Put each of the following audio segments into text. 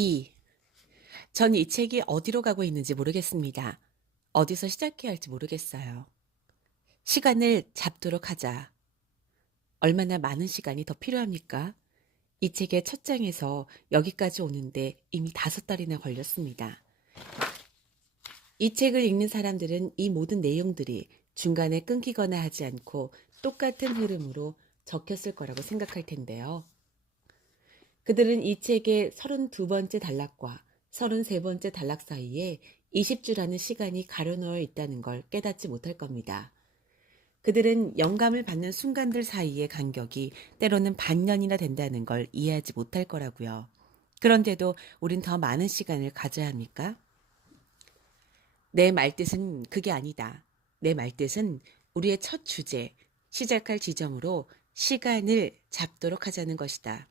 2. 전 이 책이 어디로 가고 있는지 모르겠습니다. 어디서 시작해야 할지 모르겠어요. 시간을 잡도록 하자. 얼마나 많은 시간이 더 필요합니까? 이 책의 첫 장에서 여기까지 오는데 이미 5달이나 걸렸습니다. 이 책을 읽는 사람들은 이 모든 내용들이 중간에 끊기거나 하지 않고 똑같은 흐름으로 적혔을 거라고 생각할 텐데요. 그들은 이 책의 32번째 단락과 33번째 단락 사이에 20주라는 시간이 가려놓여 있다는 걸 깨닫지 못할 겁니다. 그들은 영감을 받는 순간들 사이의 간격이 때로는 반년이나 된다는 걸 이해하지 못할 거라고요. 그런데도 우린 더 많은 시간을 가져야 합니까? 내 말뜻은 그게 아니다. 내 말뜻은 우리의 첫 주제, 시작할 지점으로 시간을 잡도록 하자는 것이다.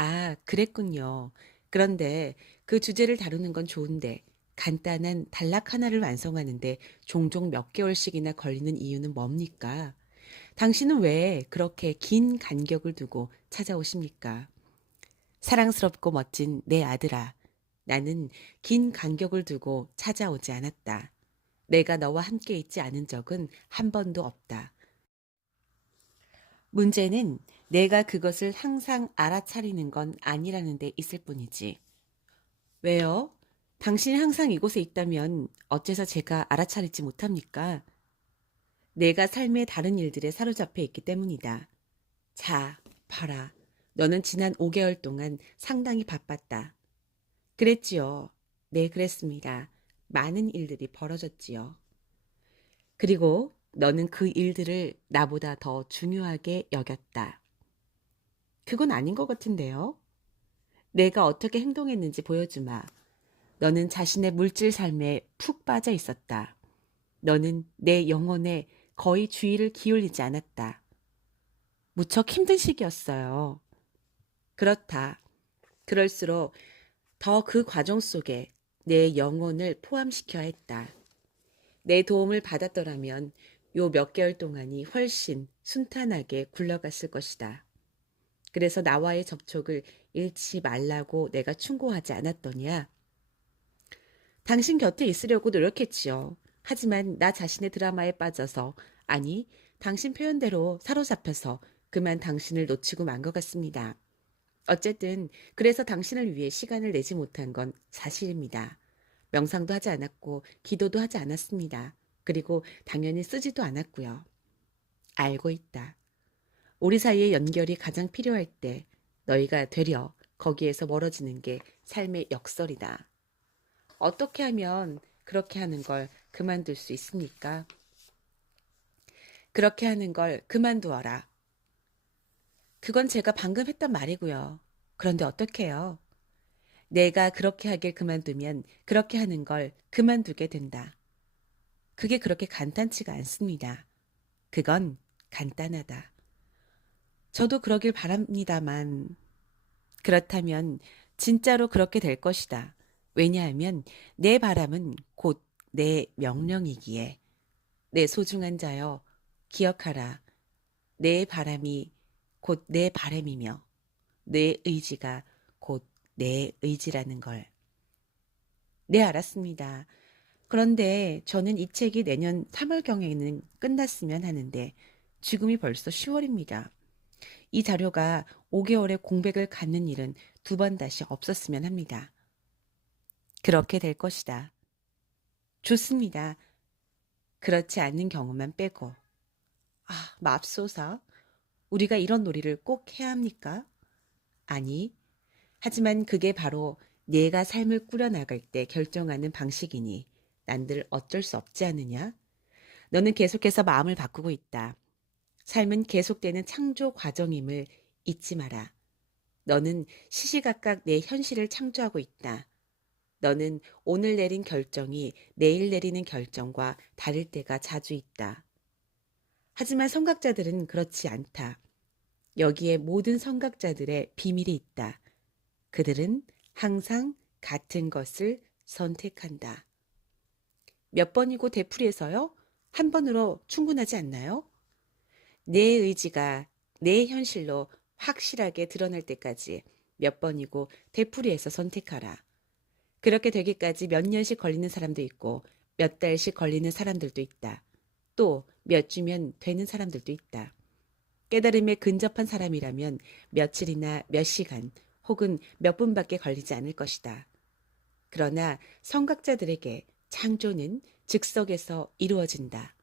아, 그랬군요. 그런데 그 주제를 다루는 건 좋은데 간단한 단락 하나를 완성하는데 종종 몇 개월씩이나 걸리는 이유는 뭡니까? 당신은 왜 그렇게 긴 간격을 두고 찾아오십니까? 사랑스럽고 멋진 내 아들아, 나는 긴 간격을 두고 찾아오지 않았다. 내가 너와 함께 있지 않은 적은 한 번도 없다. 문제는 내가 그것을 항상 알아차리는 건 아니라는 데 있을 뿐이지. 왜요? 당신이 항상 이곳에 있다면 어째서 제가 알아차리지 못합니까? 내가 삶의 다른 일들에 사로잡혀 있기 때문이다. 자, 봐라. 너는 지난 5개월 동안 상당히 바빴다. 그랬지요. 네, 그랬습니다. 많은 일들이 벌어졌지요. 그리고 너는 그 일들을 나보다 더 중요하게 여겼다. 그건 아닌 것 같은데요? 내가 어떻게 행동했는지 보여주마. 너는 자신의 물질 삶에 푹 빠져 있었다. 너는 내 영혼에 거의 주의를 기울이지 않았다. 무척 힘든 시기였어요. 그렇다. 그럴수록 더 그 과정 속에 내 영혼을 포함시켜야 했다. 내 도움을 받았더라면 요 몇 개월 동안이 훨씬 순탄하게 굴러갔을 것이다. 그래서 나와의 접촉을 잃지 말라고 내가 충고하지 않았더냐? 당신 곁에 있으려고 노력했지요. 하지만 나 자신의 드라마에 빠져서, 아니, 당신 표현대로 사로잡혀서 그만 당신을 놓치고 만 것 같습니다. 어쨌든 그래서 당신을 위해 시간을 내지 못한 건 사실입니다. 명상도 하지 않았고 기도도 하지 않았습니다. 그리고 당연히 쓰지도 않았고요. 알고 있다. 우리 사이의 연결이 가장 필요할 때 너희가 되려 거기에서 멀어지는 게 삶의 역설이다. 어떻게 하면 그렇게 하는 걸 그만둘 수 있습니까? 그렇게 하는 걸 그만두어라. 그건 제가 방금 했던 말이고요. 그런데 어떻게 해요? 내가 그렇게 하길 그만두면 그렇게 하는 걸 그만두게 된다. 그게 그렇게 간단치가 않습니다. 그건 간단하다. 저도 그러길 바랍니다만, 그렇다면 진짜로 그렇게 될 것이다. 왜냐하면 내 바람은 곧 내 명령이기에. 내 소중한 자여, 기억하라. 내 바람이 곧 내 바람이며 내 의지가 곧 내 의지라는 걸. 네, 알았습니다. 그런데 저는 이 책이 내년 3월경에는 끝났으면 하는데 지금이 벌써 10월입니다. 이 자료가 5개월의 공백을 갖는 일은 2번 다시 없었으면 합니다. 그렇게 될 것이다. 좋습니다. 그렇지 않는 경우만 빼고. 아, 맙소사. 우리가 이런 놀이를 꼭 해야 합니까? 아니, 하지만 그게 바로 내가 삶을 꾸려나갈 때 결정하는 방식이니 난들 어쩔 수 없지 않느냐? 너는 계속해서 마음을 바꾸고 있다. 삶은 계속되는 창조 과정임을 잊지 마라. 너는 시시각각 내 현실을 창조하고 있다. 너는 오늘 내린 결정이 내일 내리는 결정과 다를 때가 자주 있다. 하지만 선각자들은 그렇지 않다. 여기에 모든 선각자들의 비밀이 있다. 그들은 항상 같은 것을 선택한다. 몇 번이고 되풀이해서요? 한 번으로 충분하지 않나요? 내 의지가 내 현실로 확실하게 드러날 때까지 몇 번이고 되풀이해서 선택하라. 그렇게 되기까지 몇 년씩 걸리는 사람도 있고 몇 달씩 걸리는 사람들도 있다. 또 몇 주면 되는 사람들도 있다. 깨달음에 근접한 사람이라면 며칠이나 몇 시간 혹은 몇 분밖에 걸리지 않을 것이다. 그러나 성각자들에게 창조는 즉석에서 이루어진다.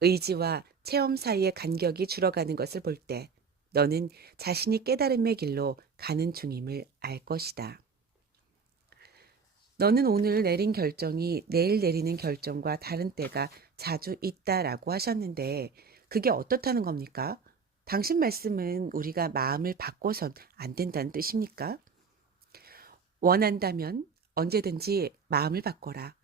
의지와 체험 사이의 간격이 줄어가는 것을 볼 때 너는 자신이 깨달음의 길로 가는 중임을 알 것이다. 너는 오늘 내린 결정이 내일 내리는 결정과 다른 때가 자주 있다라고 하셨는데 그게 어떻다는 겁니까? 당신 말씀은 우리가 마음을 바꿔선 안 된다는 뜻입니까? 원한다면 언제든지 마음을 바꿔라.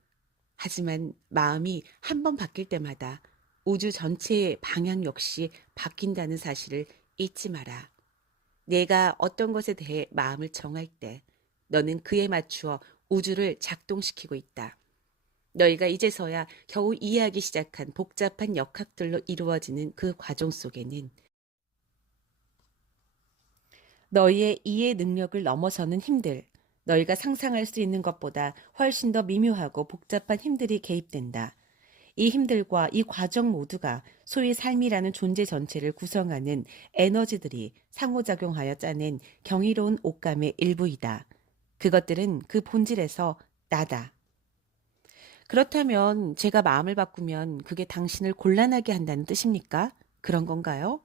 하지만 마음이 한 번 바뀔 때마다 우주 전체의 방향 역시 바뀐다는 사실을 잊지 마라. 내가 어떤 것에 대해 마음을 정할 때 너는 그에 맞추어 우주를 작동시키고 있다. 너희가 이제서야 겨우 이해하기 시작한 복잡한 역학들로 이루어지는 그 과정 속에는 너희의 이해 능력을 넘어서는 힘들, 너희가 상상할 수 있는 것보다 훨씬 더 미묘하고 복잡한 힘들이 개입된다. 이 힘들과 이 과정 모두가 소위 삶이라는 존재 전체를 구성하는 에너지들이 상호작용하여 짜낸 경이로운 옷감의 일부이다. 그것들은 그 본질에서 나다. 그렇다면 제가 마음을 바꾸면 그게 당신을 곤란하게 한다는 뜻입니까? 그런 건가요?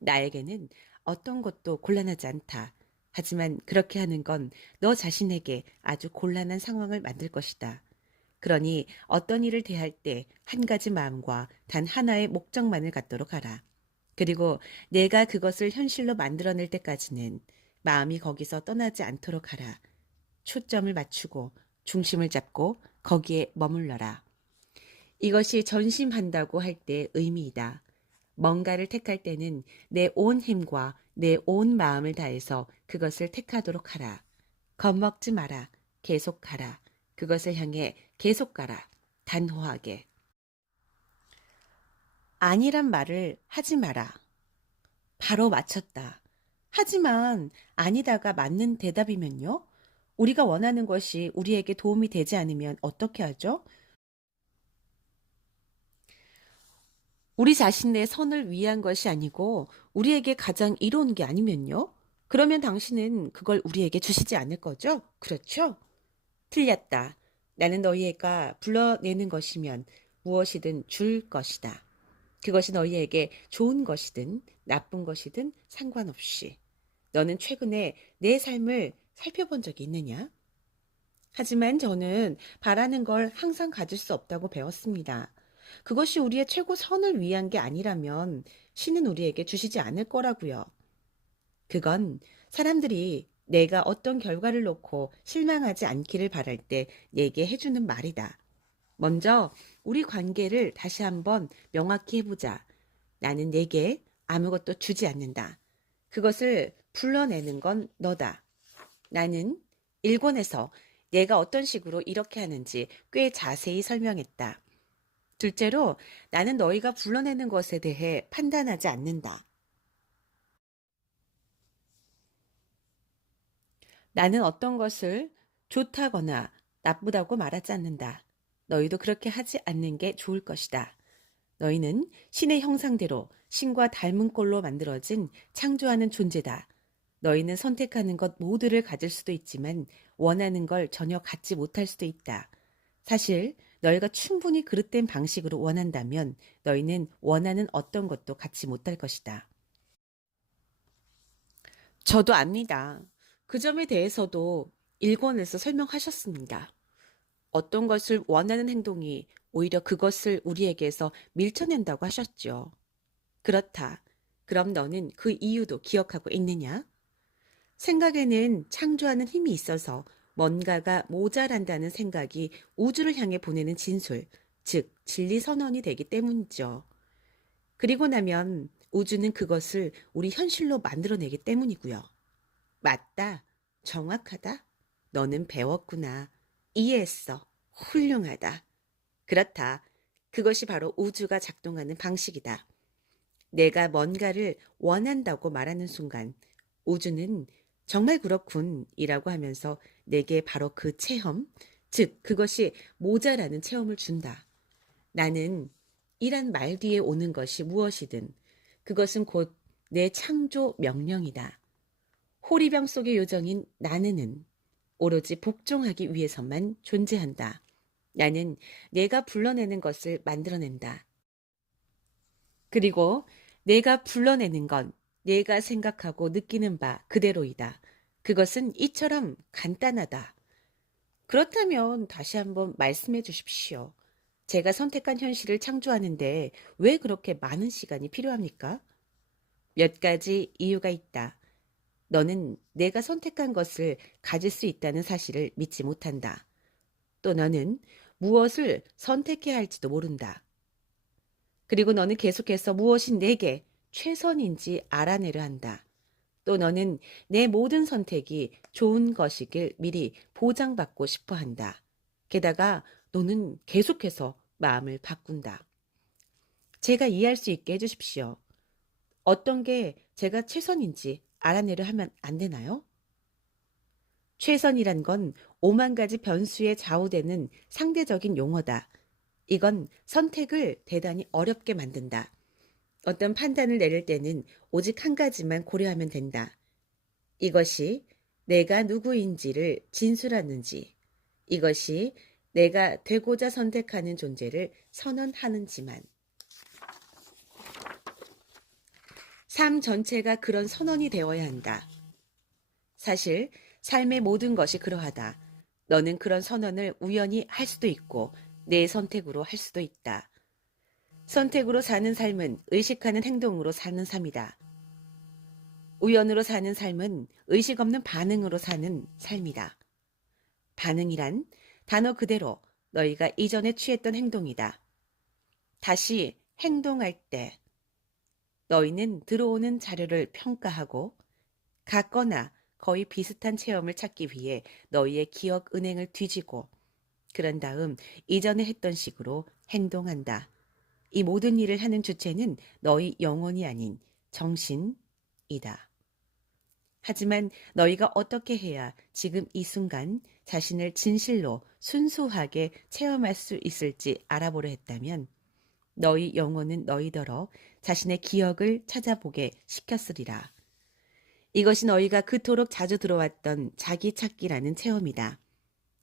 나에게는 어떤 것도 곤란하지 않다. 하지만 그렇게 하는 건 너 자신에게 아주 곤란한 상황을 만들 것이다. 그러니 어떤 일을 대할 때 한 가지 마음과 단 하나의 목적만을 갖도록 하라. 그리고 내가 그것을 현실로 만들어낼 때까지는 마음이 거기서 떠나지 않도록 하라. 초점을 맞추고 중심을 잡고 거기에 머물러라. 이것이 전심한다고 할 때 의미이다. 뭔가를 택할 때는 내 온 힘과 내 온 마음을 다해서 그것을 택하도록 하라. 겁먹지 마라. 계속 가라. 그것을 향해 계속 가라. 단호하게. 아니란 말을 하지 마라. 바로 맞췄다. 하지만 아니다가 맞는 대답이면요? 우리가 원하는 것이 우리에게 도움이 되지 않으면 어떻게 하죠? 우리 자신의 선을 위한 것이 아니고 우리에게 가장 이로운 게 아니면요? 그러면 당신은 그걸 우리에게 주시지 않을 거죠? 그렇죠? 틀렸다. 나는 너희가 불러내는 것이면 무엇이든 줄 것이다. 그것이 너희에게 좋은 것이든 나쁜 것이든 상관없이. 너는 최근에 내 삶을 살펴본 적이 있느냐? 하지만 저는 바라는 걸 항상 가질 수 없다고 배웠습니다. 그것이 우리의 최고 선을 위한 게 아니라면 신은 우리에게 주시지 않을 거라고요. 그건 사람들이 내가 어떤 결과를 놓고 실망하지 않기를 바랄 때 내게 해주는 말이다. 먼저 우리 관계를 다시 한번 명확히 해보자. 나는 내게 아무것도 주지 않는다. 그것을 불러내는 건 너다. 나는 일권에서 내가 어떤 식으로 이렇게 하는지 꽤 자세히 설명했다. 둘째로 나는 너희가 불러내는 것에 대해 판단하지 않는다. 나는 어떤 것을 좋다거나 나쁘다고 말하지 않는다. 너희도 그렇게 하지 않는 게 좋을 것이다. 너희는 신의 형상대로 신과 닮은 꼴로 만들어진 창조하는 존재다. 너희는 선택하는 것 모두를 가질 수도 있지만 원하는 걸 전혀 갖지 못할 수도 있다. 사실 너희가 충분히 그릇된 방식으로 원한다면 너희는 원하는 어떤 것도 갖지 못할 것이다. 저도 압니다. 그 점에 대해서도 일권에서 설명하셨습니다. 어떤 것을 원하는 행동이 오히려 그것을 우리에게서 밀쳐낸다고 하셨죠. 그렇다. 그럼 너는 그 이유도 기억하고 있느냐? 생각에는 창조하는 힘이 있어서 뭔가가 모자란다는 생각이 우주를 향해 보내는 진술, 즉 진리 선언이 되기 때문이죠. 그리고 나면 우주는 그것을 우리 현실로 만들어내기 때문이고요. 맞다. 정확하다. 너는 배웠구나. 이해했어. 훌륭하다. 그렇다. 그것이 바로 우주가 작동하는 방식이다. 내가 뭔가를 원한다고 말하는 순간 우주는 정말 그렇군 이라고 하면서 내게 바로 그 체험, 즉 그것이 모자라는 체험을 준다. 나는 이란 말 뒤에 오는 것이 무엇이든 그것은 곧 내 창조 명령이다. 호리병 속의 요정인 나는 오로지 복종하기 위해서만 존재한다. 나는 내가 불러내는 것을 만들어낸다. 그리고 내가 불러내는 건 내가 생각하고 느끼는 바 그대로이다. 그것은 이처럼 간단하다. 그렇다면 다시 한번 말씀해 주십시오. 제가 선택한 현실을 창조하는데 왜 그렇게 많은 시간이 필요합니까? 몇 가지 이유가 있다. 너는 내가 선택한 것을 가질 수 있다는 사실을 믿지 못한다. 또 너는 무엇을 선택해야 할지도 모른다. 그리고 너는 계속해서 무엇이 내게 최선인지 알아내려 한다. 또 너는 내 모든 선택이 좋은 것이길 미리 보장받고 싶어 한다. 게다가 너는 계속해서 마음을 바꾼다. 제가 이해할 수 있게 해주십시오. 어떤 게 제가 최선인지 알아내려 하면 안 되나요? 최선이란 건 오만 가지 변수에 좌우되는 상대적인 용어다. 이건 선택을 대단히 어렵게 만든다. 어떤 판단을 내릴 때는 오직 한 가지만 고려하면 된다. 이것이 내가 누구인지를 진술하는지, 이것이 내가 되고자 선택하는 존재를 선언하는지만. 삶 전체가 그런 선언이 되어야 한다. 사실 삶의 모든 것이 그러하다. 너는 그런 선언을 우연히 할 수도 있고 내 선택으로 할 수도 있다. 선택으로 사는 삶은 의식하는 행동으로 사는 삶이다. 우연으로 사는 삶은 의식 없는 반응으로 사는 삶이다. 반응이란 단어 그대로 너희가 이전에 취했던 행동이다. 다시 행동할 때 너희는 들어오는 자료를 평가하고 같거나 거의 비슷한 체험을 찾기 위해 너희의 기억 은행을 뒤지고 그런 다음 이전에 했던 식으로 행동한다. 이 모든 일을 하는 주체는 너희 영혼이 아닌 정신이다. 하지만 너희가 어떻게 해야 지금 이 순간 자신을 진실로 순수하게 체험할 수 있을지 알아보려 했다면 너희 영혼은 너희더러 자신의 기억을 찾아보게 시켰으리라. 이것이 너희가 그토록 자주 들어왔던 자기 찾기라는 체험이다.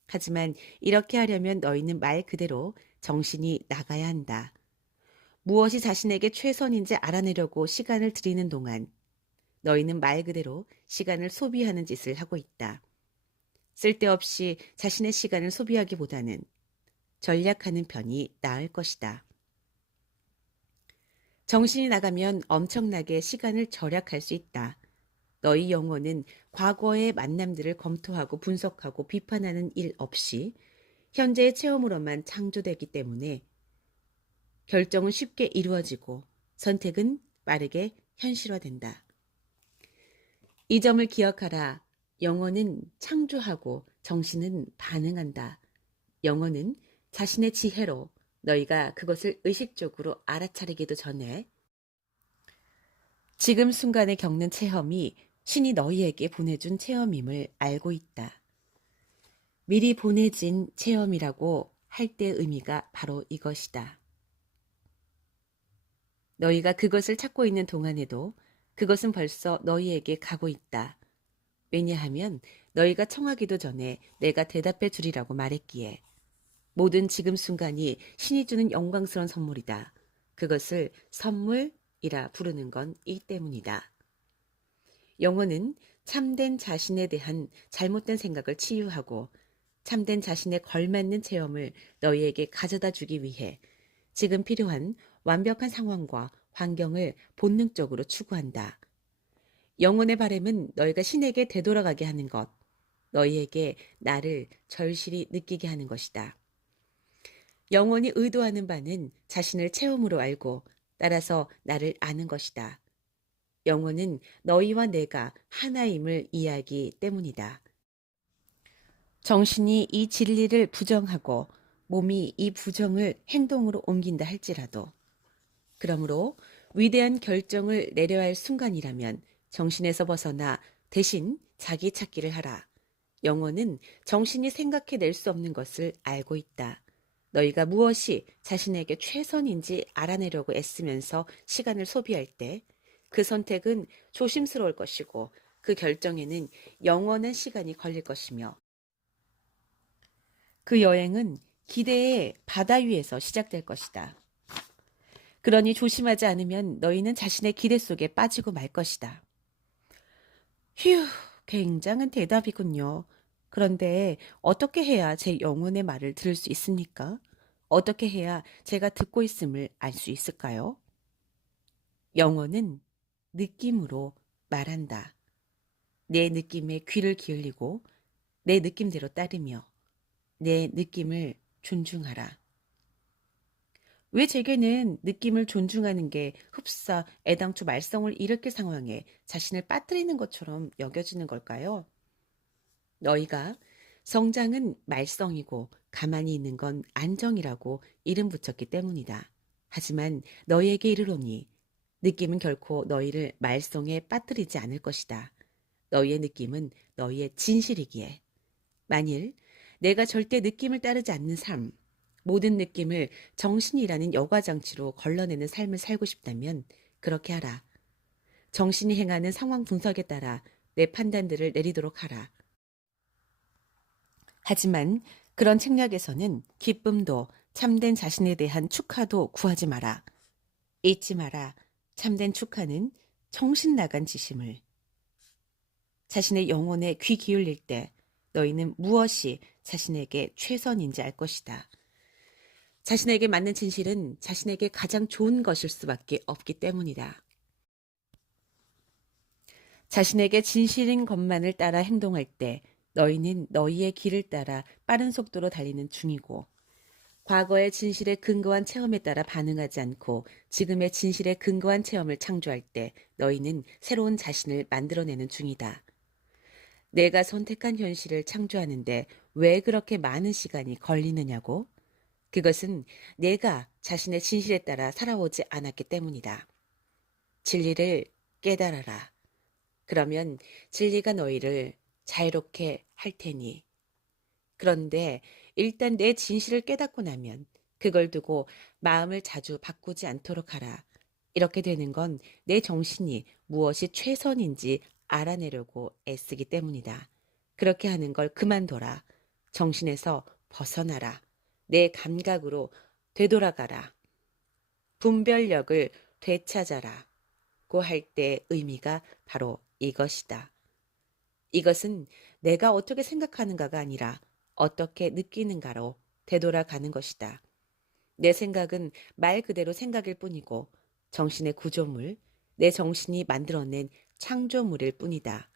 하지만 이렇게 하려면 너희는 말 그대로 정신이 나가야 한다. 무엇이 자신에게 최선인지 알아내려고 시간을 들이는 동안 너희는 말 그대로 시간을 소비하는 짓을 하고 있다. 쓸데없이 자신의 시간을 소비하기보다는 전략하는 편이 나을 것이다. 정신이 나가면 엄청나게 시간을 절약할 수 있다. 너희 영혼은 과거의 만남들을 검토하고 분석하고 비판하는 일 없이 현재의 체험으로만 창조되기 때문에 결정은 쉽게 이루어지고 선택은 빠르게 현실화된다. 이 점을 기억하라. 영혼은 창조하고 정신은 반응한다. 영혼은 자신의 지혜로 너희가 그것을 의식적으로 알아차리기도 전에 지금 순간에 겪는 체험이 신이 너희에게 보내준 체험임을 알고 있다. 미리 보내진 체험이라고 할 때의 의미가 바로 이것이다. 너희가 그것을 찾고 있는 동안에도 그것은 벌써 너희에게 가고 있다. 왜냐하면 너희가 청하기도 전에 내가 대답해 주리라고 말했기에 모든 지금 순간이 신이 주는 영광스러운 선물이다. 그것을 선물이라 부르는 건 이 때문이다. 영혼은 참된 자신에 대한 잘못된 생각을 치유하고 참된 자신에 걸맞는 체험을 너희에게 가져다 주기 위해 지금 필요한 완벽한 상황과 환경을 본능적으로 추구한다. 영혼의 바람은 너희가 신에게 되돌아가게 하는 것, 너희에게 나를 절실히 느끼게 하는 것이다. 영혼이 의도하는 바는 자신을 체험으로 알고 따라서 나를 아는 것이다. 영혼은 너희와 내가 하나임을 이해하기 때문이다. 정신이 이 진리를 부정하고 몸이 이 부정을 행동으로 옮긴다 할지라도 그러므로 위대한 결정을 내려야 할 순간이라면 정신에서 벗어나 대신 자기 찾기를 하라. 영혼은 정신이 생각해낼 수 없는 것을 알고 있다. 너희가 무엇이 자신에게 최선인지 알아내려고 애쓰면서 시간을 소비할 때 그 선택은 조심스러울 것이고 그 결정에는 영원한 시간이 걸릴 것이며 그 여행은 기대의 바다 위에서 시작될 것이다. 그러니 조심하지 않으면 너희는 자신의 기대 속에 빠지고 말 것이다. 휴, 굉장한 대답이군요. 그런데 어떻게 해야 제 영혼의 말을 들을 수 있습니까? 어떻게 해야 제가 듣고 있음을 알 수 있을까요? 영혼은 느낌으로 말한다. 내 느낌에 귀를 기울이고 내 느낌대로 따르며 내 느낌을 존중하라. 왜 제게는 느낌을 존중하는 게 흡사 애당초 말썽을 일으킬 상황에 자신을 빠뜨리는 것처럼 여겨지는 걸까요? 너희가 성장은 말썽이고 가만히 있는 건 안정이라고 이름 붙였기 때문이다. 하지만 너희에게 이르노니 느낌은 결코 너희를 말썽에 빠뜨리지 않을 것이다. 너희의 느낌은 너희의 진실이기에. 만일 내가 절대 느낌을 따르지 않는 삶, 모든 느낌을 정신이라는 여과장치로 걸러내는 삶을 살고 싶다면 그렇게 하라. 정신이 행하는 상황 분석에 따라 내 판단들을 내리도록 하라. 하지만 그런 책략에서는 기쁨도 참된 자신에 대한 축하도 구하지 마라. 잊지 마라. 참된 축하는 정신 나간 지심을. 자신의 영혼에 귀 기울일 때 너희는 무엇이 자신에게 최선인지 알 것이다. 자신에게 맞는 진실은 자신에게 가장 좋은 것일 수밖에 없기 때문이다. 자신에게 진실인 것만을 따라 행동할 때 너희는 너희의 길을 따라 빠른 속도로 달리는 중이고 과거의 진실에 근거한 체험에 따라 반응하지 않고 지금의 진실에 근거한 체험을 창조할 때 너희는 새로운 자신을 만들어내는 중이다. 내가 선택한 현실을 창조하는데 왜 그렇게 많은 시간이 걸리느냐고? 그것은 내가 자신의 진실에 따라 살아오지 않았기 때문이다. 진리를 깨달아라. 그러면 진리가 너희를 자유롭게 할 테니. 그런데 일단 내 진실을 깨닫고 나면 그걸 두고 마음을 자주 바꾸지 않도록 하라. 이렇게 되는 건 내 정신이 무엇이 최선인지 알아내려고 애쓰기 때문이다. 그렇게 하는 걸 그만둬라. 정신에서 벗어나라. 내 감각으로 되돌아가라. 분별력을 되찾아라. 고 할 때 의미가 바로 이것이다. 이것은 내가 어떻게 생각하는가가 아니라 어떻게 느끼는가로 되돌아가는 것이다. 내 생각은 말 그대로 생각일 뿐이고 정신의 구조물, 내 정신이 만들어낸 창조물일 뿐이다.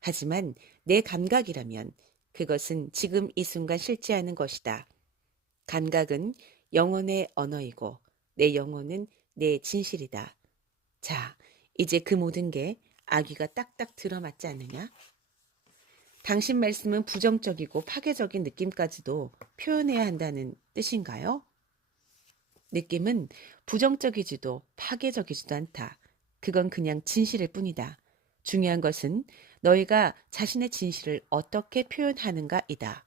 하지만 내 감각이라면 그것은 지금 이 순간 실제하는 것이다. 감각은 영혼의 언어이고 내 영혼은 내 진실이다. 자, 이제 그 모든 게 아귀가 딱딱 들어맞지 않느냐? 당신 말씀은 부정적이고 파괴적인 느낌까지도 표현해야 한다는 뜻인가요? 느낌은 부정적이지도 파괴적이지도 않다. 그건 그냥 진실일 뿐이다. 중요한 것은 너희가 자신의 진실을 어떻게 표현하는가이다.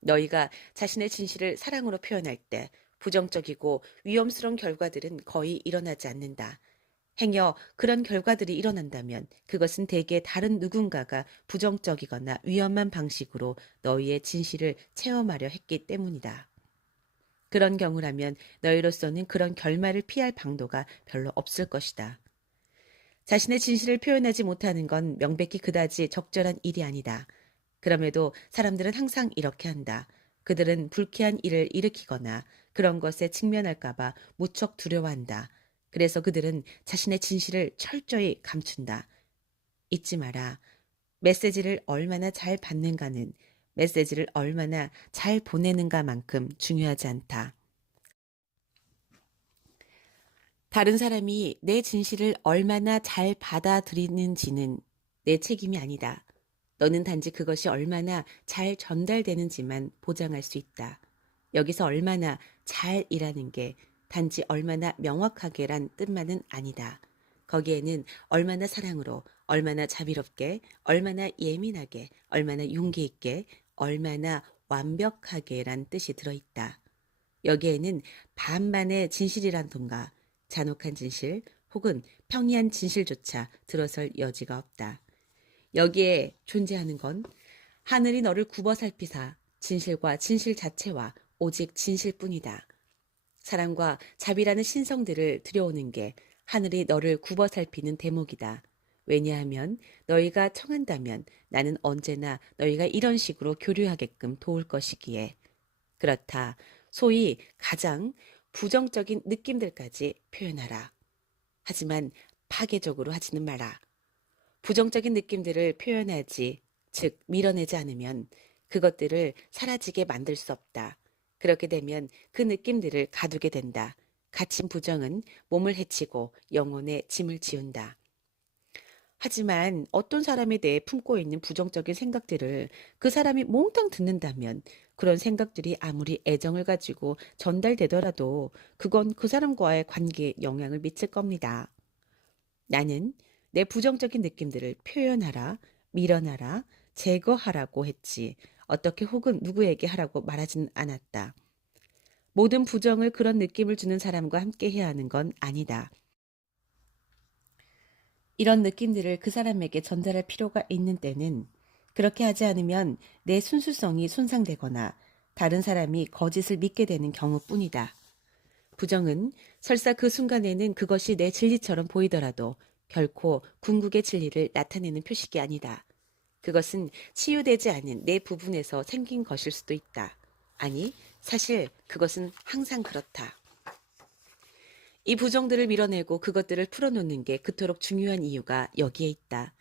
너희가 자신의 진실을 사랑으로 표현할 때 부정적이고 위험스러운 결과들은 거의 일어나지 않는다. 행여 그런 결과들이 일어난다면 그것은 대개 다른 누군가가 부정적이거나 위험한 방식으로 너희의 진실을 체험하려 했기 때문이다. 그런 경우라면 너희로서는 그런 결말을 피할 방도가 별로 없을 것이다. 자신의 진실을 표현하지 못하는 건 명백히 그다지 적절한 일이 아니다. 그럼에도 사람들은 항상 이렇게 한다. 그들은 불쾌한 일을 일으키거나 그런 것에 직면할까봐 무척 두려워한다. 그래서 그들은 자신의 진실을 철저히 감춘다. 잊지 마라. 메시지를 얼마나 잘 받는가는 메시지를 얼마나 잘 보내는가만큼 중요하지 않다. 다른 사람이 내 진실을 얼마나 잘 받아들이는지는 내 책임이 아니다. 너는 단지 그것이 얼마나 잘 전달되는지만 보장할 수 있다. 여기서 얼마나 잘이라는 게 단지 얼마나 명확하게란 뜻만은 아니다. 거기에는 얼마나 사랑으로, 얼마나 자비롭게, 얼마나 예민하게, 얼마나 용기 있게, 얼마나 완벽하게란 뜻이 들어있다. 여기에는 반만의 진실이란 돈가 잔혹한 진실 혹은 평이한 진실조차 들어설 여지가 없다. 여기에 존재하는 건 하늘이 너를 굽어 살피사 진실과 진실 자체와 오직 진실뿐이다. 사랑과 자비라는 신성들을 들여오는 게 하늘이 너를 굽어 살피는 대목이다. 왜냐하면 너희가 청한다면 나는 언제나 너희가 이런 식으로 교류하게끔 도울 것이기에. 그렇다. 소위 가장 부정적인 느낌들까지 표현하라. 하지만 파괴적으로 하지는 마라. 부정적인 느낌들을 표현하지, 즉 밀어내지 않으면 그것들을 사라지게 만들 수 없다. 그렇게 되면 그 느낌들을 가두게 된다. 갇힌 부정은 몸을 해치고 영혼에 짐을 지운다. 하지만 어떤 사람에 대해 품고 있는 부정적인 생각들을 그 사람이 몽땅 듣는다면 그런 생각들이 아무리 애정을 가지고 전달되더라도 그건 그 사람과의 관계에 영향을 미칠 겁니다. 나는 내 부정적인 느낌들을 표현하라, 밀어놔라, 제거하라고 했지. 어떻게 혹은 누구에게 하라고 말하지는 않았다. 모든 부정을 그런 느낌을 주는 사람과 함께 해야 하는 건 아니다. 이런 느낌들을 그 사람에게 전달할 필요가 있는 때는 그렇게 하지 않으면 내 순수성이 손상되거나 다른 사람이 거짓을 믿게 되는 경우뿐이다. 부정은 설사 그 순간에는 그것이 내 진리처럼 보이더라도 결코 궁극의 진리를 나타내는 표식이 아니다. 그것은 치유되지 않은 내 부분에서 생긴 것일 수도 있다. 아니, 사실 그것은 항상 그렇다. 이 부정들을 밀어내고 그것들을 풀어놓는 게 그토록 중요한 이유가 여기에 있다.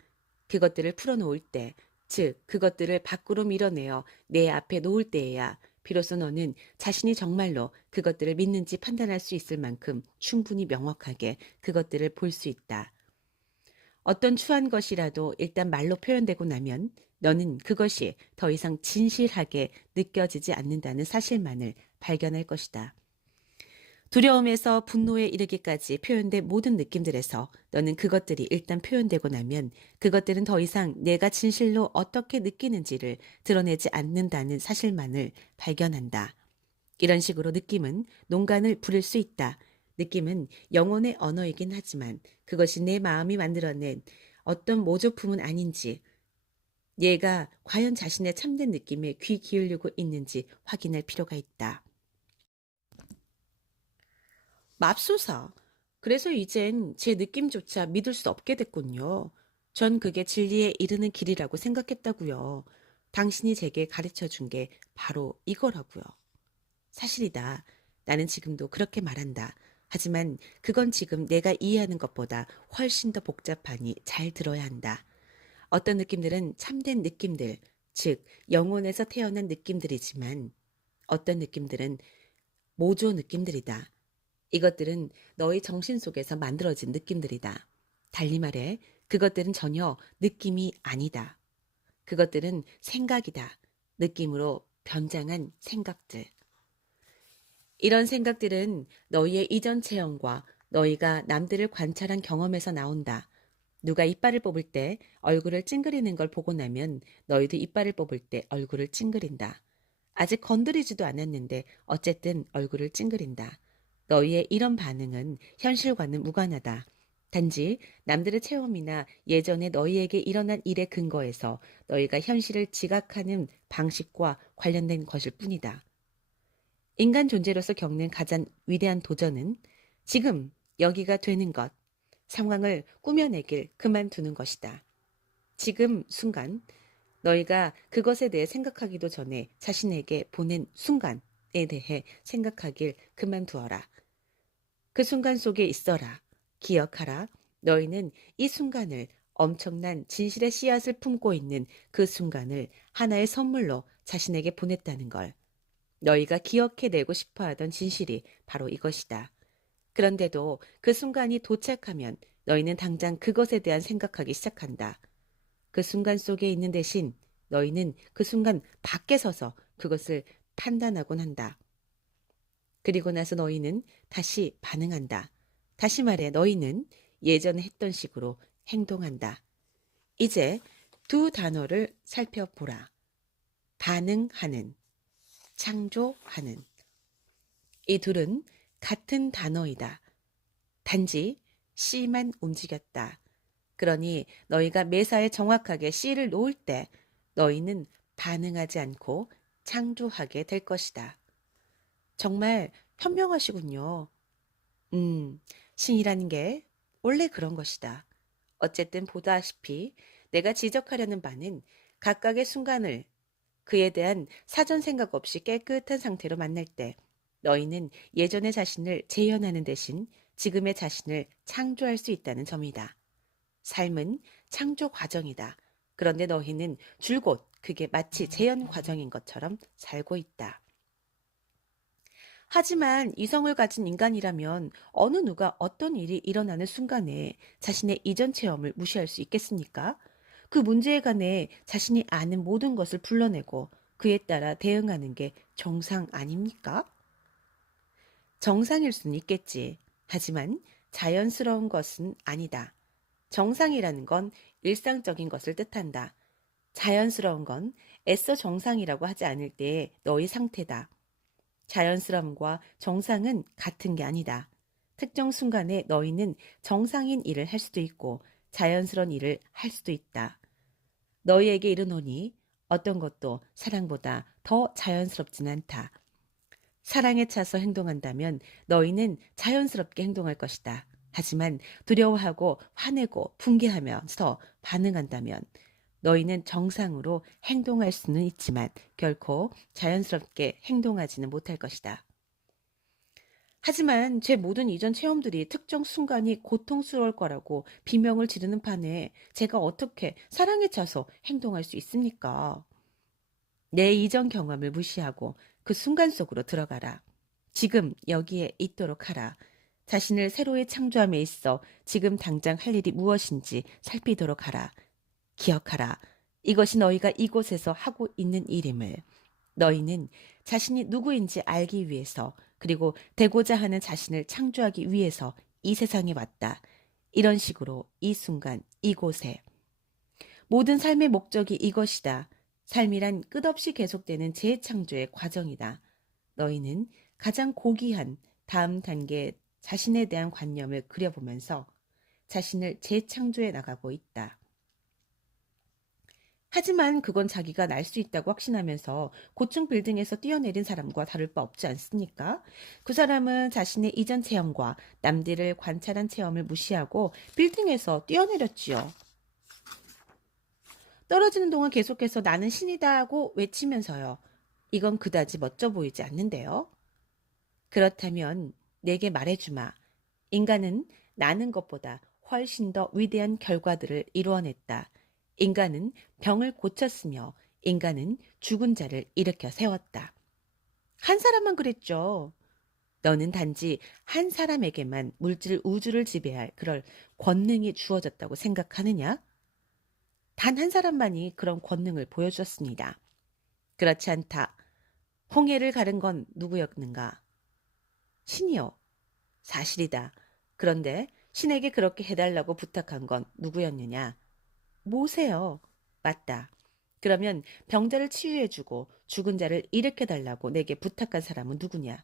그것들을 풀어놓을 때, 즉 그것들을 밖으로 밀어내어 내 앞에 놓을 때에야 비로소 너는 자신이 정말로 그것들을 믿는지 판단할 수 있을 만큼 충분히 명확하게 그것들을 볼 수 있다. 어떤 추한 것이라도 일단 말로 표현되고 나면 너는 그것이 더 이상 진실하게 느껴지지 않는다는 사실만을 발견할 것이다. 두려움에서 분노에 이르기까지 표현된 모든 느낌들에서 너는 그것들이 일단 표현되고 나면 그것들은 더 이상 내가 진실로 어떻게 느끼는지를 드러내지 않는다는 사실만을 발견한다. 이런 식으로 느낌은 농간을 부릴 수 있다. 느낌은 영혼의 언어이긴 하지만 그것이 내 마음이 만들어낸 어떤 모조품은 아닌지, 얘가 과연 자신의 참된 느낌에 귀 기울이고 있는지 확인할 필요가 있다. 맙소사. 그래서 이젠 제 느낌조차 믿을 수 없게 됐군요. 전 그게 진리에 이르는 길이라고 생각했다고요. 당신이 제게 가르쳐 준 게 바로 이거라고요. 사실이다. 나는 지금도 그렇게 말한다. 하지만 그건 지금 내가 이해하는 것보다 훨씬 더 복잡하니 잘 들어야 한다. 어떤 느낌들은 참된 느낌들, 즉 영혼에서 태어난 느낌들이지만 어떤 느낌들은 모조 느낌들이다. 이것들은 너의 정신 속에서 만들어진 느낌들이다. 달리 말해 그것들은 전혀 느낌이 아니다. 그것들은 생각이다. 느낌으로 변장한 생각들. 이런 생각들은 너희의 이전 체험과 너희가 남들을 관찰한 경험에서 나온다. 누가 이빨을 뽑을 때 얼굴을 찡그리는 걸 보고 나면 너희도 이빨을 뽑을 때 얼굴을 찡그린다. 아직 건드리지도 않았는데 어쨌든 얼굴을 찡그린다. 너희의 이런 반응은 현실과는 무관하다. 단지 남들의 체험이나 예전에 너희에게 일어난 일의 근거에서 너희가 현실을 지각하는 방식과 관련된 것일 뿐이다. 인간 존재로서 겪는 가장 위대한 도전은 지금 여기가 되는 것, 상황을 꾸며내길 그만두는 것이다. 지금 순간 너희가 그것에 대해 생각하기도 전에 자신에게 보낸 순간에 대해 생각하길 그만두어라. 그 순간 속에 있어라. 기억하라. 너희는 이 순간을 엄청난 진실의 씨앗을 품고 있는 그 순간을 하나의 선물로 자신에게 보냈다는 걸. 너희가 기억해내고 싶어하던 진실이 바로 이것이다. 그런데도 그 순간이 도착하면 너희는 당장 그것에 대한 생각하기 시작한다. 그 순간 속에 있는 대신 너희는 그 순간 밖에 서서 그것을 판단하곤 한다. 그리고 나서 너희는 다시 반응한다. 다시 말해 너희는 예전에 했던 식으로 행동한다. 이제 두 단어를 살펴보라. 반응하는, 창조하는. 이 둘은 같은 단어이다. 단지 C만 움직였다. 그러니 너희가 매사에 정확하게 C를 놓을 때 너희는 반응하지 않고 창조하게 될 것이다. 정말 현명하시군요. 신이라는 게 원래 그런 것이다. 어쨌든 보다시피 내가 지적하려는 바는 각각의 순간을 그에 대한 사전 생각 없이 깨끗한 상태로 만날 때 너희는 예전의 자신을 재현하는 대신 지금의 자신을 창조할 수 있다는 점이다. 삶은 창조 과정이다. 그런데 너희는 줄곧 그게 마치 재현 과정인 것처럼 살고 있다. 하지만 이성을 가진 인간이라면 어느 누가 어떤 일이 일어나는 순간에 자신의 이전 체험을 무시할 수 있겠습니까? 그 문제에 관해 자신이 아는 모든 것을 불러내고 그에 따라 대응하는 게 정상 아닙니까? 정상일 수는 있겠지. 하지만 자연스러운 것은 아니다. 정상이라는 건 일상적인 것을 뜻한다. 자연스러운 건 애써 정상이라고 하지 않을 때의 너의 상태다. 자연스러움과 정상은 같은 게 아니다. 특정 순간에 너희는 정상인 일을 할 수도 있고 자연스러운 일을 할 수도 있다. 너희에게 이르노니 어떤 것도 사랑보다 더 자연스럽진 않다. 사랑에 차서 행동한다면 너희는 자연스럽게 행동할 것이다. 하지만 두려워하고 화내고 분개하면서 반응한다면 너희는 정상으로 행동할 수는 있지만 결코 자연스럽게 행동하지는 못할 것이다. 하지만 제 모든 이전 체험들이 특정 순간이 고통스러울 거라고 비명을 지르는 판에 제가 어떻게 사랑에 차서 행동할 수 있습니까? 내 이전 경험을 무시하고 그 순간 속으로 들어가라. 지금 여기에 있도록 하라. 자신을 새로이 창조함에 있어 지금 당장 할 일이 무엇인지 살피도록 하라. 기억하라. 이것이 너희가 이곳에서 하고 있는 일임을. 너희는 자신이 누구인지 알기 위해서 그리고 되고자 하는 자신을 창조하기 위해서 이 세상에 왔다. 이런 식으로 이 순간 이곳에. 모든 삶의 목적이 이것이다. 삶이란 끝없이 계속되는 재창조의 과정이다. 너희는 가장 고귀한 다음 단계 자신에 대한 관념을 그려보면서 자신을 재창조해 나가고 있다. 하지만 그건 자기가 날 수 있다고 확신하면서 고층 빌딩에서 뛰어내린 사람과 다를 바 없지 않습니까? 그 사람은 자신의 이전 체험과 남들을 관찰한 체험을 무시하고 빌딩에서 뛰어내렸지요. 떨어지는 동안 계속해서 나는 신이다 하고 외치면서요. 이건 그다지 멋져 보이지 않는데요. 그렇다면 내게 말해주마. 인간은 나는 것보다 훨씬 더 위대한 결과들을 이루어냈다. 인간은 병을 고쳤으며 인간은 죽은 자를 일으켜 세웠다. 한 사람만 그랬죠. 너는 단지 한 사람에게만 물질 우주를 지배할 그럴 권능이 주어졌다고 생각하느냐? 단 한 사람만이 그런 권능을 보여주었습니다. 그렇지 않다. 홍해를 가른 건 누구였는가? 신이요. 사실이다. 그런데 신에게 그렇게 해달라고 부탁한 건 누구였느냐? 모세요. 맞다. 그러면 병자를 치유해주고 죽은 자를 일으켜달라고 내게 부탁한 사람은 누구냐?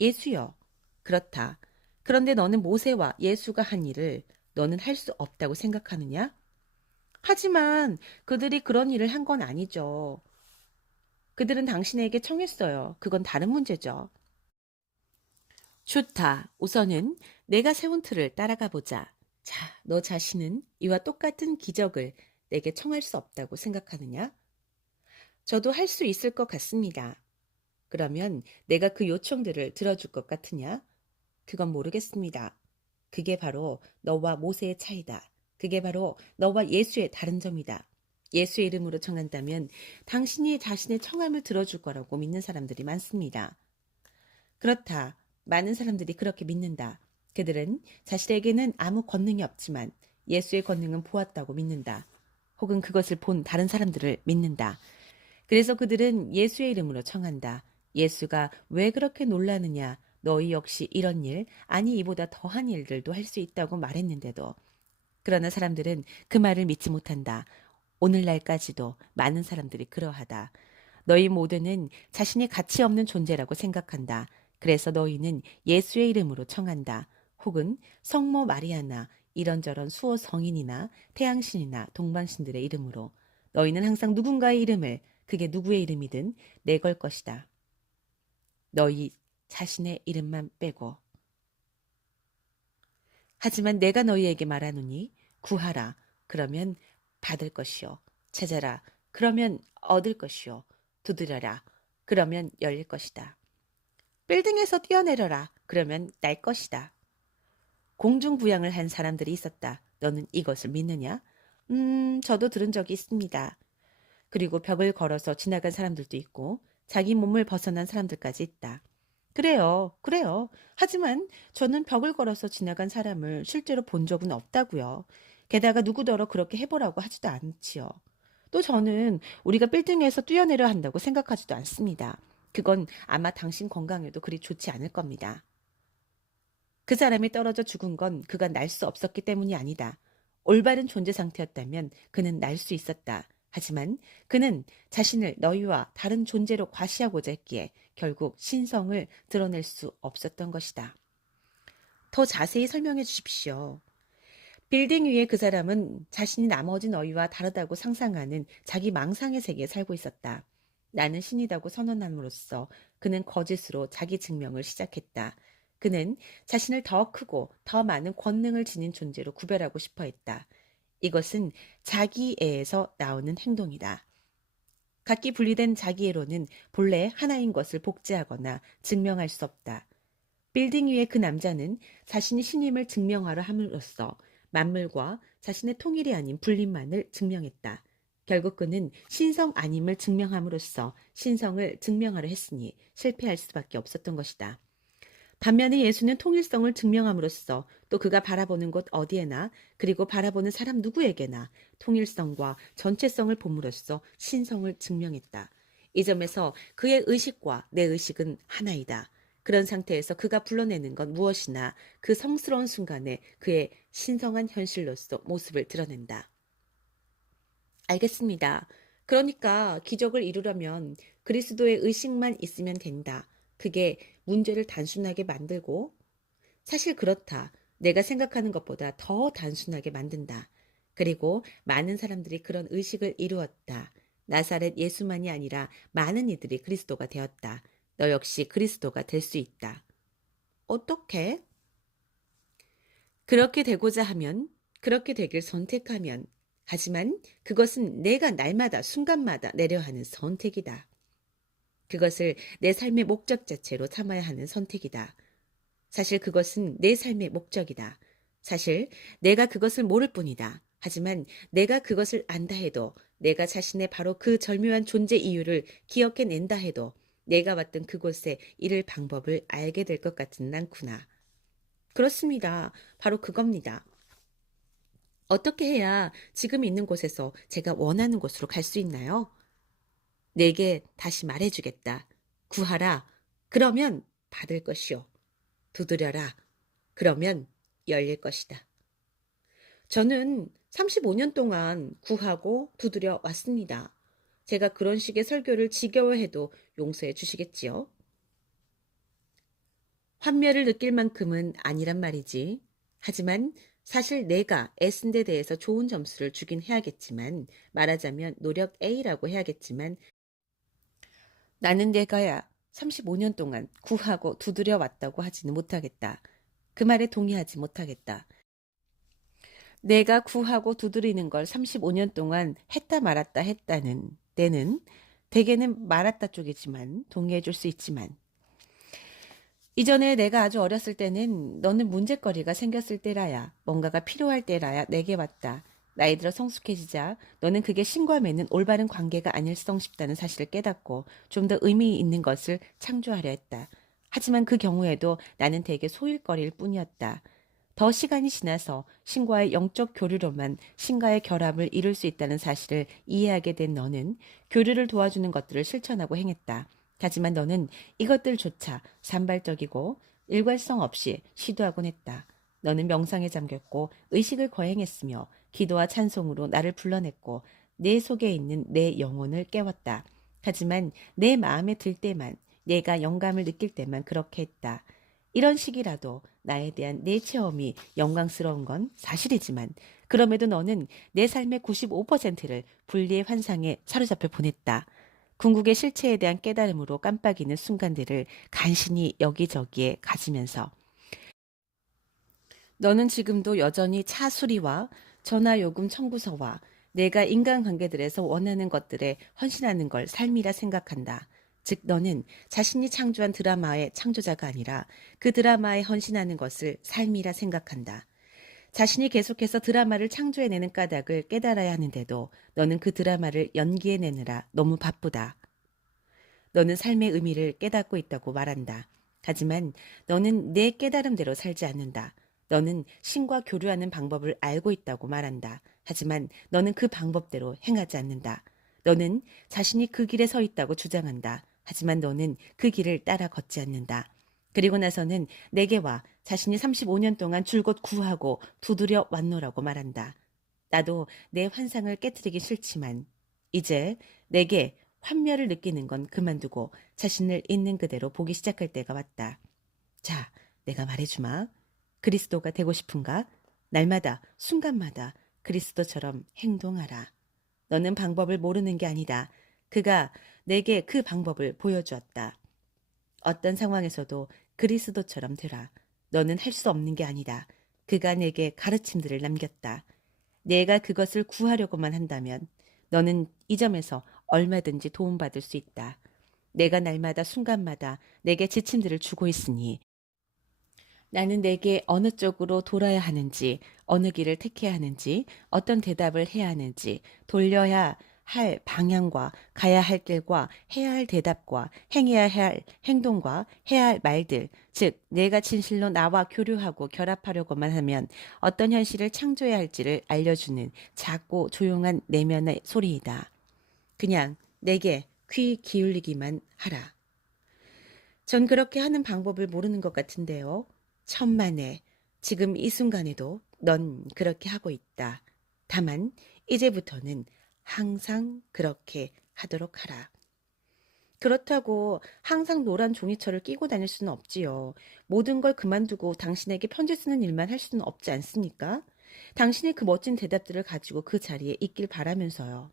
예수요. 그렇다. 그런데 너는 모세와 예수가 한 일을 너는 할 수 없다고 생각하느냐? 하지만 그들이 그런 일을 한 건 아니죠. 그들은 당신에게 청했어요. 그건 다른 문제죠. 좋다. 우선은 내가 세운 틀을 따라가 보자. 자, 너 자신은 이와 똑같은 기적을 내게 청할 수 없다고 생각하느냐? 저도 할 수 있을 것 같습니다. 그러면 내가 그 요청들을 들어줄 것 같으냐? 그건 모르겠습니다. 그게 바로 너와 모세의 차이다. 그게 바로 너와 예수의 다른 점이다. 예수의 이름으로 청한다면 당신이 자신의 청함을 들어줄 거라고 믿는 사람들이 많습니다. 그렇다. 많은 사람들이 그렇게 믿는다. 그들은 자신에게는 아무 권능이 없지만 예수의 권능은 보았다고 믿는다. 혹은 그것을 본 다른 사람들을 믿는다. 그래서 그들은 예수의 이름으로 청한다. 예수가 왜 그렇게 놀라느냐? 너희 역시 이런 일, 아니 이보다 더한 일들도 할 수 있다고 말했는데도 그러나 사람들은 그 말을 믿지 못한다. 오늘날까지도 많은 사람들이 그러하다. 너희 모두는 자신이 가치 없는 존재라고 생각한다. 그래서 너희는 예수의 이름으로 청한다. 혹은 성모 마리아나 이런저런 수호 성인이나 태양신이나 동방신들의 이름으로 너희는 항상 누군가의 이름을 그게 누구의 이름이든 내걸 것이다. 너희 자신의 이름만 빼고. 하지만 내가 너희에게 말하노니 구하라. 그러면 받을 것이요. 찾아라. 그러면 얻을 것이요. 두드려라. 그러면 열릴 것이다. 빌딩에서 뛰어내려라. 그러면 날 것이다. 공중부양을 한 사람들이 있었다. 너는 이것을 믿느냐? 저도 들은 적이 있습니다. 그리고 벽을 걸어서 지나간 사람들도 있고 자기 몸을 벗어난 사람들까지 있다. 그래요, 그래요. 하지만 저는 벽을 걸어서 지나간 사람을 실제로 본 적은 없다고요. 게다가 누구더러 그렇게 해보라고 하지도 않지요. 또 저는 우리가 빌딩에서 뛰어내려 한다고 생각하지도 않습니다. 그건 아마 당신 건강에도 그리 좋지 않을 겁니다. 그 사람이 떨어져 죽은 건 그가 날 수 없었기 때문이 아니다. 올바른 존재 상태였다면 그는 날 수 있었다. 하지만 그는 자신을 너희와 다른 존재로 과시하고자 했기에 결국 신성을 드러낼 수 없었던 것이다. 더 자세히 설명해 주십시오. 빌딩 위에 그 사람은 자신이 나머지 너희와 다르다고 상상하는 자기 망상의 세계에 살고 있었다. 나는 신이라고 선언함으로써 그는 거짓으로 자기 증명을 시작했다. 그는 자신을 더 크고 더 많은 권능을 지닌 존재로 구별하고 싶어 했다. 이것은 자기애에서 나오는 행동이다. 각기 분리된 자기애로는 본래 하나인 것을 복제하거나 증명할 수 없다. 빌딩 위에 그 남자는 자신이 신임을 증명하려 함으로써 만물과 자신의 통일이 아닌 분립만을 증명했다. 결국 그는 신성 아님을 증명함으로써 신성을 증명하려 했으니 실패할 수밖에 없었던 것이다. 반면에 예수는 통일성을 증명함으로써 또 그가 바라보는 곳 어디에나 그리고 바라보는 사람 누구에게나 통일성과 전체성을 봄으로써 신성을 증명했다. 이 점에서 그의 의식과 내 의식은 하나이다. 그런 상태에서 그가 불러내는 건 무엇이나 그 성스러운 순간에 그의 신성한 현실로서 모습을 드러낸다. 알겠습니다. 그러니까 기적을 이루려면 그리스도의 의식만 있으면 된다. 그게 문제를 단순하게 만들고 사실 그렇다. 내가 생각하는 것보다 더 단순하게 만든다. 그리고 많은 사람들이 그런 의식을 이루었다. 나사렛 예수만이 아니라 많은 이들이 그리스도가 되었다. 너 역시 그리스도가 될 수 있다. 어떻게? 그렇게 되고자 하면, 그렇게 되길 선택하면, 하지만 그것은 내가 날마다 순간마다 내려 하는 선택이다. 그것을 내 삶의 목적 자체로 삼아야 하는 선택이다. 사실 그것은 내 삶의 목적이다. 사실 내가 그것을 모를 뿐이다. 하지만 내가 그것을 안다 해도 내가 자신의 바로 그 절묘한 존재 이유를 기억해낸다 해도 내가 왔던 그곳에 이를 방법을 알게 될 것 같지는 않구나. 그렇습니다. 바로 그겁니다. 어떻게 해야 지금 있는 곳에서 제가 원하는 곳으로 갈 수 있나요? 내게 다시 말해주겠다. 구하라. 그러면 받을 것이요. 두드려라. 그러면 열릴 것이다. 저는 35년 동안 구하고 두드려 왔습니다. 제가 그런 식의 설교를 지겨워해도 용서해 주시겠지요? 환멸을 느낄 만큼은 아니란 말이지. 하지만 사실 내가 애쓴 데 대해서 좋은 점수를 주긴 해야겠지만 말하자면 노력 A라고 해야겠지만 나는 내가야 35년 동안 구하고 두드려 왔다고 하지는 못하겠다. 그 말에 동의하지 못하겠다. 내가 구하고 두드리는 걸 35년 동안 했다 말았다 했다는 때는 대개는 말았다 쪽이지만 동의해 줄 수 있지만 이전에 내가 아주 어렸을 때는 너는 문제거리가 생겼을 때라야 뭔가가 필요할 때라야 내게 왔다. 나이 들어 성숙해지자 너는 그게 신과 맺는 올바른 관계가 아닐성 싶다는 사실을 깨닫고 좀 더 의미 있는 것을 창조하려 했다. 하지만 그 경우에도 나는 대개 소일거리일 뿐이었다. 더 시간이 지나서 신과의 영적 교류로만 신과의 결합을 이룰 수 있다는 사실을 이해하게 된 너는 교류를 도와주는 것들을 실천하고 행했다. 하지만 너는 이것들조차 산발적이고 일관성 없이 시도하곤 했다. 너는 명상에 잠겼고 의식을 거행했으며 기도와 찬송으로 나를 불러냈고 내 속에 있는 내 영혼을 깨웠다. 하지만 내 마음에 들 때만, 내가 영감을 느낄 때만 그렇게 했다. 이런 식이라도 나에 대한 내 체험이 영광스러운 건 사실이지만 그럼에도 너는 내 삶의 95%를 분리의 환상에 사로잡혀 보냈다. 궁극의 실체에 대한 깨달음으로 깜빡이는 순간들을 간신히 여기저기에 가지면서 너는 지금도 여전히 차 수리와 전화 요금 청구서와 내가 인간관계들에서 원하는 것들에 헌신하는 걸 삶이라 생각한다. 즉, 너는 자신이 창조한 드라마의 창조자가 아니라 그 드라마에 헌신하는 것을 삶이라 생각한다. 자신이 계속해서 드라마를 창조해내는 까닭을 깨달아야 하는데도 너는 그 드라마를 연기해내느라 너무 바쁘다. 너는 삶의 의미를 깨닫고 있다고 말한다. 하지만 너는 내 깨달음대로 살지 않는다. 너는 신과 교류하는 방법을 알고 있다고 말한다. 하지만 너는 그 방법대로 행하지 않는다. 너는 자신이 그 길에 서 있다고 주장한다. 하지만 너는 그 길을 따라 걷지 않는다. 그리고 나서는 내게 와 자신이 35년 동안 줄곧 구하고 두드려 왔노라고 말한다. 나도 내 환상을 깨트리기 싫지만 이제 내게 환멸을 느끼는 건 그만두고 자신을 있는 그대로 보기 시작할 때가 왔다. 자, 내가 말해주마. 그리스도가 되고 싶은가? 날마다, 순간마다 그리스도처럼 행동하라. 너는 방법을 모르는 게 아니다. 그가 내게 그 방법을 보여주었다. 어떤 상황에서도 그리스도처럼 되라. 너는 할 수 없는 게 아니다. 그가 내게 가르침들을 남겼다. 내가 그것을 구하려고만 한다면 너는 이 점에서 얼마든지 도움받을 수 있다. 내가 날마다 순간마다 내게 지침들을 주고 있으니 나는 내게 어느 쪽으로 돌아야 하는지, 어느 길을 택해야 하는지, 어떤 대답을 해야 하는지, 돌려야 할 방향과 가야 할 길과 해야 할 대답과 행해야 할 행동과 해야 할 말들, 즉 내가 진실로 나와 교류하고 결합하려고만 하면 어떤 현실을 창조해야 할지를 알려주는 작고 조용한 내면의 소리이다. 그냥 내게 귀 기울이기만 하라. 전 그렇게 하는 방법을 모르는 것 같은데요. 천만에 지금 이 순간에도 넌 그렇게 하고 있다. 다만 이제부터는 항상 그렇게 하도록 하라. 그렇다고 항상 노란 종이철을 끼고 다닐 수는 없지요. 모든 걸 그만두고 당신에게 편지 쓰는 일만 할 수는 없지 않습니까? 당신이 그 멋진 대답들을 가지고 그 자리에 있길 바라면서요.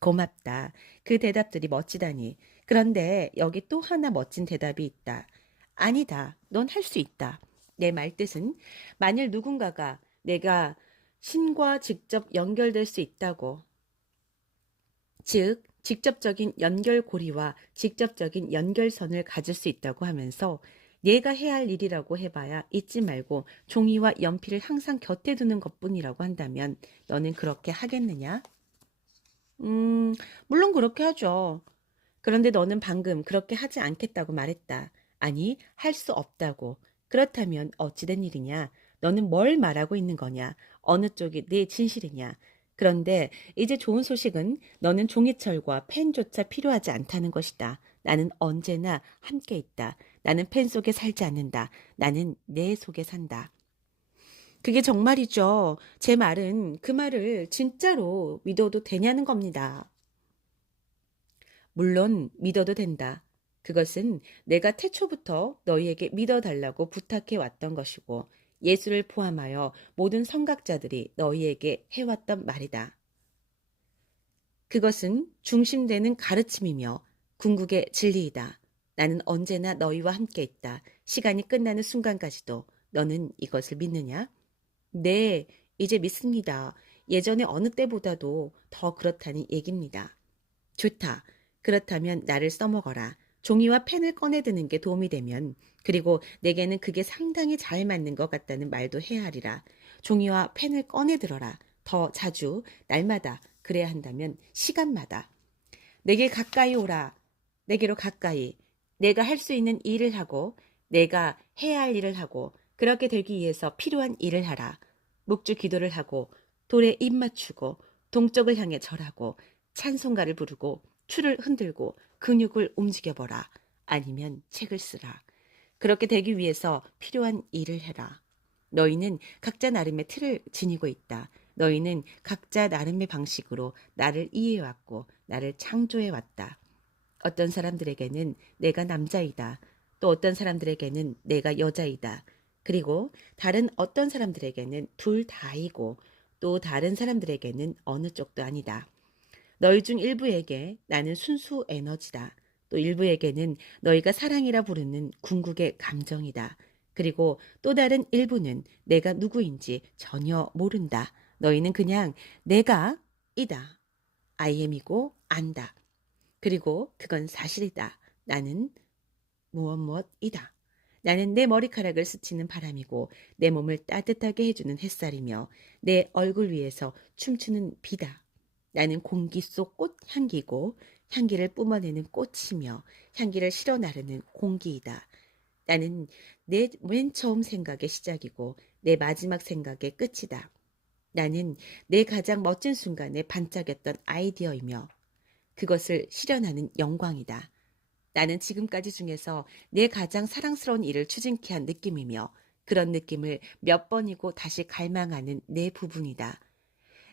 고맙다. 그 대답들이 멋지다니. 그런데 여기 또 하나 멋진 대답이 있다. 아니다. 넌 할 수 있다. 내 말뜻은 만일 누군가가 내가 신과 직접 연결될 수 있다고, 즉 직접적인 연결고리와 직접적인 연결선을 가질 수 있다고 하면서 내가 해야 할 일이라고 해봐야 잊지 말고 종이와 연필을 항상 곁에 두는 것뿐이라고 한다면 너는 그렇게 하겠느냐? 물론 그렇게 하죠. 그런데 너는 방금 그렇게 하지 않겠다고 말했다. 아니, 할 수 없다고. 그렇다면 어찌된 일이냐? 너는 뭘 말하고 있는 거냐? 어느 쪽이 내 진실이냐? 그런데 이제 좋은 소식은 너는 종이철과 펜조차 필요하지 않다는 것이다. 나는 언제나 함께 있다. 나는 펜 속에 살지 않는다. 나는 내 속에 산다. 그게 정말이죠. 제 말은 그 말을 진짜로 믿어도 되냐는 겁니다. 물론 믿어도 된다. 그것은 내가 태초부터 너희에게 믿어달라고 부탁해 왔던 것이고 예수를 포함하여 모든 선각자들이 너희에게 해왔던 말이다. 그것은 중심되는 가르침이며 궁극의 진리이다. 나는 언제나 너희와 함께 있다. 시간이 끝나는 순간까지도 너는 이것을 믿느냐? 네, 이제 믿습니다. 예전에 어느 때보다도 더 그렇다는 얘기입니다. 좋다. 그렇다면 나를 써먹어라. 종이와 펜을 꺼내드는 게 도움이 되면, 그리고 내게는 그게 상당히 잘 맞는 것 같다는 말도 해야 하리라. 종이와 펜을 꺼내들어라. 더 자주, 날마다, 그래야 한다면 시간마다. 내게 가까이 오라. 내게로 가까이. 내가 할 수 있는 일을 하고, 내가 해야 할 일을 하고, 그렇게 되기 위해서 필요한 일을 하라. 묵주 기도를 하고, 돌에 입 맞추고, 동쪽을 향해 절하고, 찬송가를 부르고, 추를 흔들고, 근육을 움직여보라. 아니면 책을 쓰라. 그렇게 되기 위해서 필요한 일을 해라. 너희는 각자 나름의 틀을 지니고 있다. 너희는 각자 나름의 방식으로 나를 이해해왔고 나를 창조해왔다. 어떤 사람들에게는 내가 남자이다. 또 어떤 사람들에게는 내가 여자이다. 그리고 다른 어떤 사람들에게는 둘 다이고 또 다른 사람들에게는 어느 쪽도 아니다. 너희 중 일부에게 나는 순수 에너지다. 또 일부에게는 너희가 사랑이라 부르는 궁극의 감정이다. 그리고 또 다른 일부는 내가 누구인지 전혀 모른다. 너희는 그냥 내가 이다. I am이고 안다. 그리고 그건 사실이다. 나는 무엇이다. 나는 내 머리카락을 스치는 바람이고 내 몸을 따뜻하게 해주는 햇살이며 내 얼굴 위에서 춤추는 비다. 나는 공기 속 꽃향기고 향기를 뿜어내는 꽃이며 향기를 실어 나르는 공기이다. 나는 내 맨 처음 생각의 시작이고 내 마지막 생각의 끝이다. 나는 내 가장 멋진 순간에 반짝였던 아이디어이며 그것을 실현하는 영광이다. 나는 지금까지 중에서 내 가장 사랑스러운 일을 추진케 한 느낌이며 그런 느낌을 몇 번이고 다시 갈망하는 내 부분이다.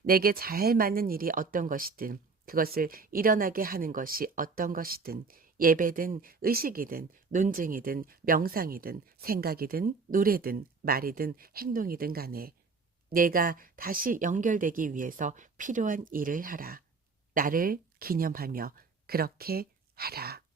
내게 잘 맞는 일이 어떤 것이든 그것을 일어나게 하는 것이 어떤 것이든 예배든 의식이든 논증이든 명상이든 생각이든 노래든 말이든 행동이든 간에 내가 다시 연결되기 위해서 필요한 일을 하라. 나를 기념하며 그렇게 하라.